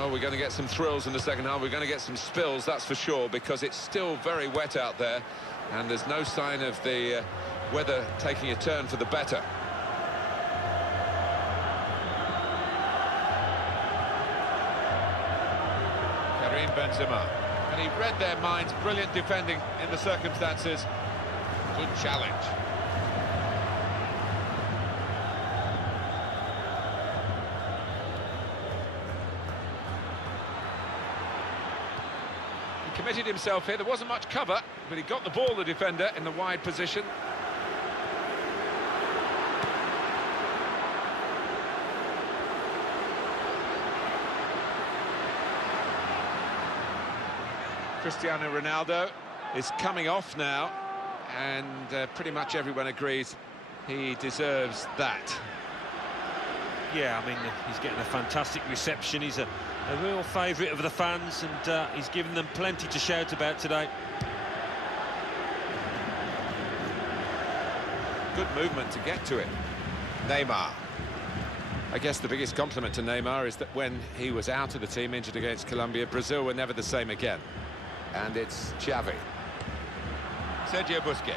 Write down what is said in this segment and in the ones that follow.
Well, we're going to get some thrills in the second half. We're going to get some spills, that's for sure, because it's still very wet out there, and there's no sign of the weather taking a turn for the better. Karim Benzema. And he read their minds. Brilliant defending in the circumstances. Good challenge. He committed himself here. There wasn't much cover, but he got the ball, the defender, in the wide position. Cristiano Ronaldo is coming off now, and pretty much everyone agrees he deserves that. Yeah, I mean, he's getting a fantastic reception. He's a real favourite of the fans, and he's given them plenty to shout about today. Good movement to get to it. Neymar. I guess the biggest compliment to Neymar is that when he was out of the team, injured against Colombia, Brazil were never the same again. And it's Xavi. Sergio Busquets.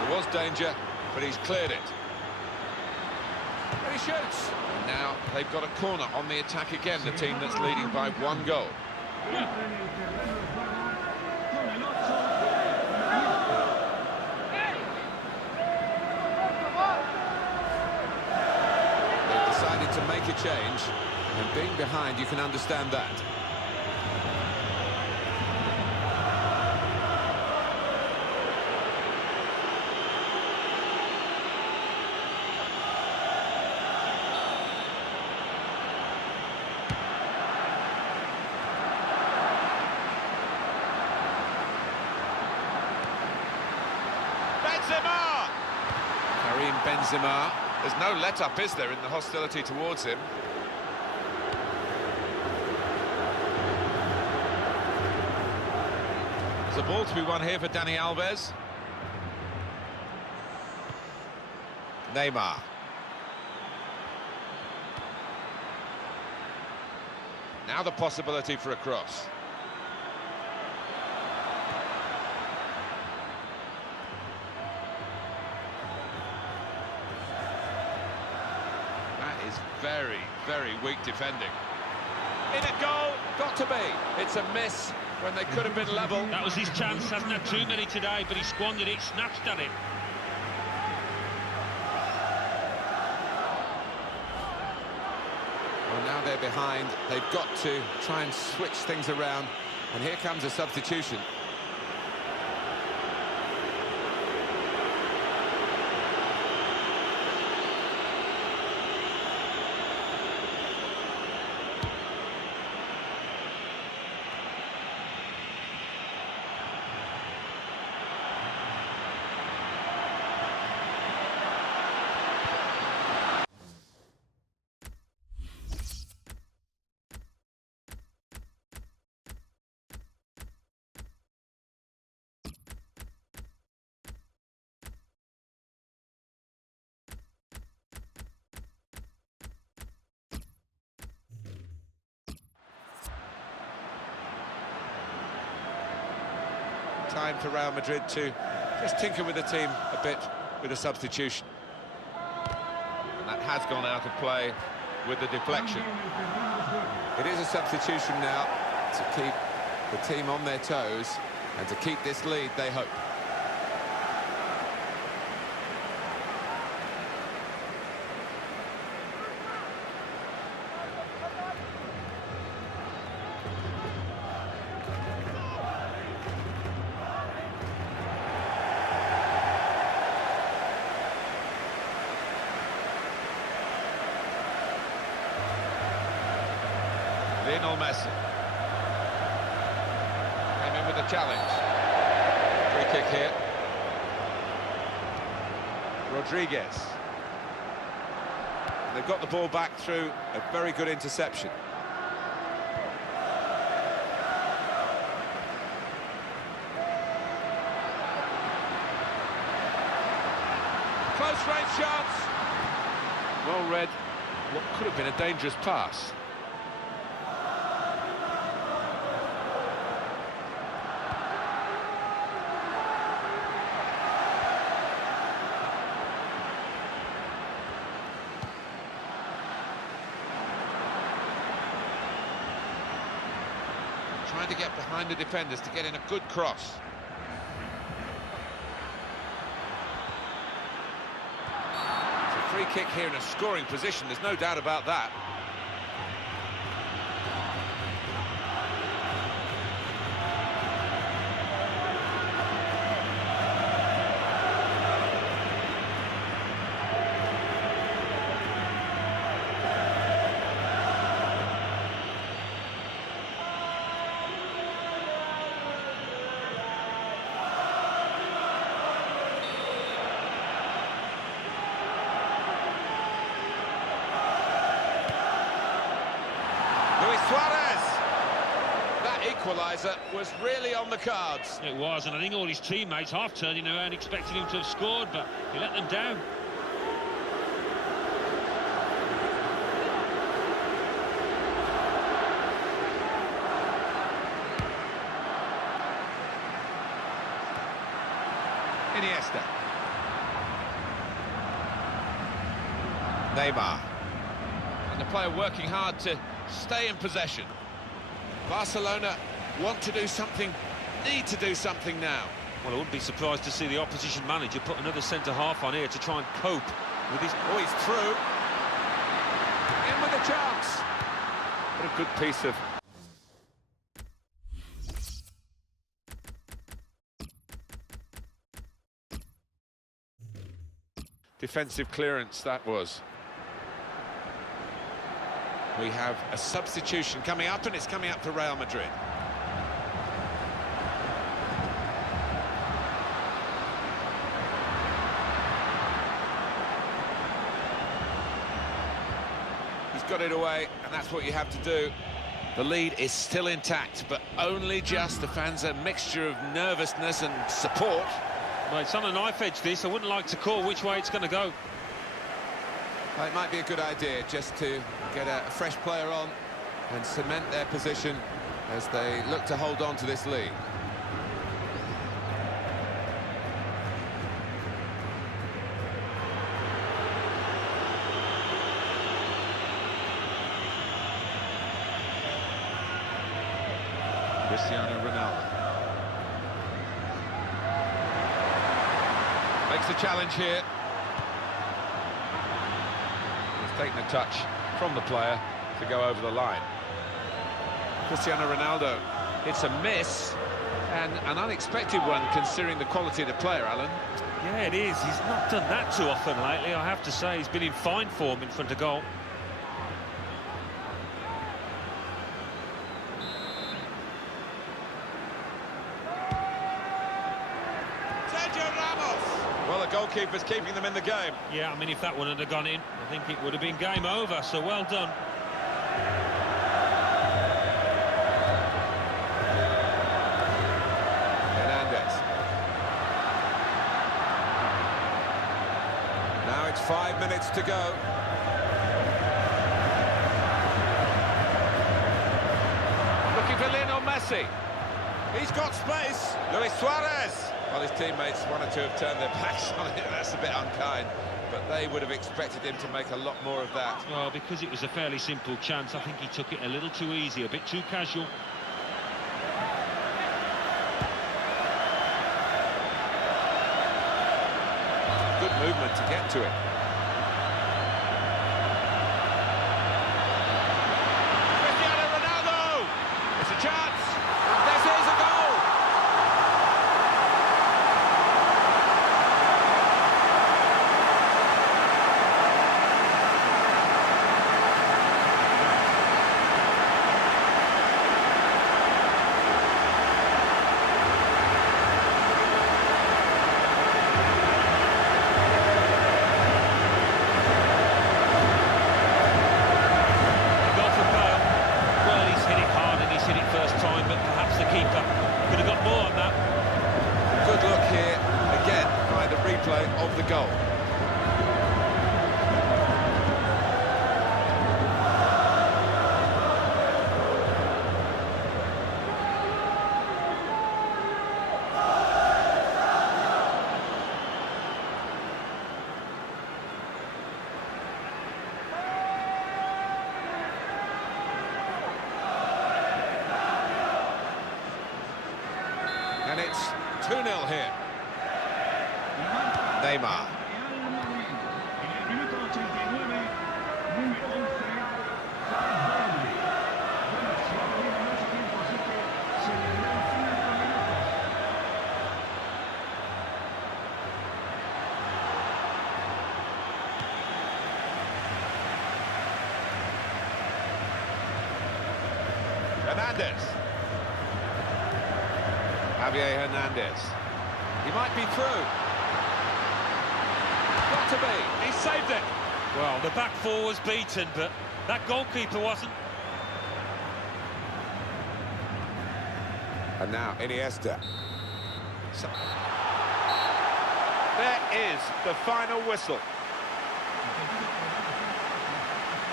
There was danger, but he's cleared it. And he shoots. And now they've got a corner on the attack again, the team that's leading by 1 goal. They've decided to make a change, and being behind, you can understand that. Benzema! Karim Benzema. There's no let-up, is there, in the hostility towards him? There's a ball to be won here for Dani Alves. Neymar. Now the possibility for a cross. Is very, very weak defending. In a goal, got to be. It's a miss when they could have been level. That was his chance, hasn't had too many today, but he squandered it, snatched at it. Well, now they're behind. They've got to try and switch things around. And here comes a substitution. Time for Real Madrid to just tinker with the team a bit with a substitution. And that has gone out of play with the deflection. It is a substitution now to keep the team on their toes and to keep this lead, they hope. Lionel Messi came in with a challenge. Free kick here. Rodriguez. And they've got the ball back through a very good interception. close-range chance. Well read, what could have been a dangerous pass. Trying to get behind the defenders to get in a good cross. It's a free kick here in a scoring position, there's no doubt about that. That equaliser was really on the cards. It was, and I think all his teammates half turning around expecting him to have scored, but he let them down. Iniesta. Neymar. And the player working hard to stay in possession. Barcelona want to do something, need to do something now. Well, I wouldn't be surprised to see the opposition manager put another centre-half on here to try and cope with his... Oh, he's through. In with a chance. What a good piece of... defensive clearance, that was. We have a substitution coming up, and it's coming up for Real Madrid. He's got it away, and that's what you have to do. The lead is still intact, but only just. The fans a mixture of nervousness and support. Well, it's on a knife edge, this. I wouldn't like to call which way it's going to go. Well, it might be a good idea just to get a fresh player on and cement their position as they look to hold on to this lead. Cristiano Ronaldo makes the challenge here. He's taken a touch from the player to go over the line. Cristiano Ronaldo, it's a miss, and an unexpected one considering the quality of the player, Alan. Yeah, it is. He's not done that too often lately, I have to say. He's been in fine form in front of goal. Well, the goalkeeper's keeping them in the game. Yeah, I mean, if that one had gone in, I think it would have been game over, so well done. Hernandez. Now it's 5 minutes to go. Looking for Lionel Messi. He's got space. Luis Suarez. Well, his teammates, one or two have turned their backs on it. That's a bit unkind, but they would have expected him to make a lot more of that. Well, because it was a fairly simple chance, I think he took it a little too easy, a bit too casual. Good movement to get to it. Cristiano Ronaldo! It's a chance! And this is a goal! And it's 2-0 here. Neymar. Hernandez. Javier Hernandez. He might be through. Got to be. He saved it. Well, the back four was beaten, but that goalkeeper wasn't. And now Iniesta. There is the final whistle.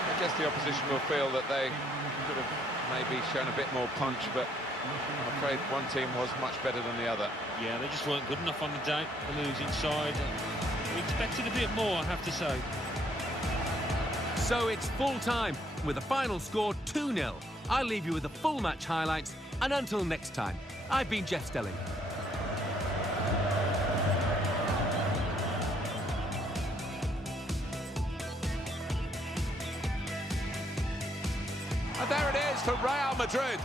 I guess the opposition will feel that they could have maybe shown a bit more punch, but I'm afraid one team was much better than the other. Yeah, they just weren't good enough on the day. The losing side. We expected a bit more, I have to say. So it's full time, with the final score 2-0. I'll leave you with the full match highlights, and until next time, I've been Jeff Stelling. And there it is for Real Madrid.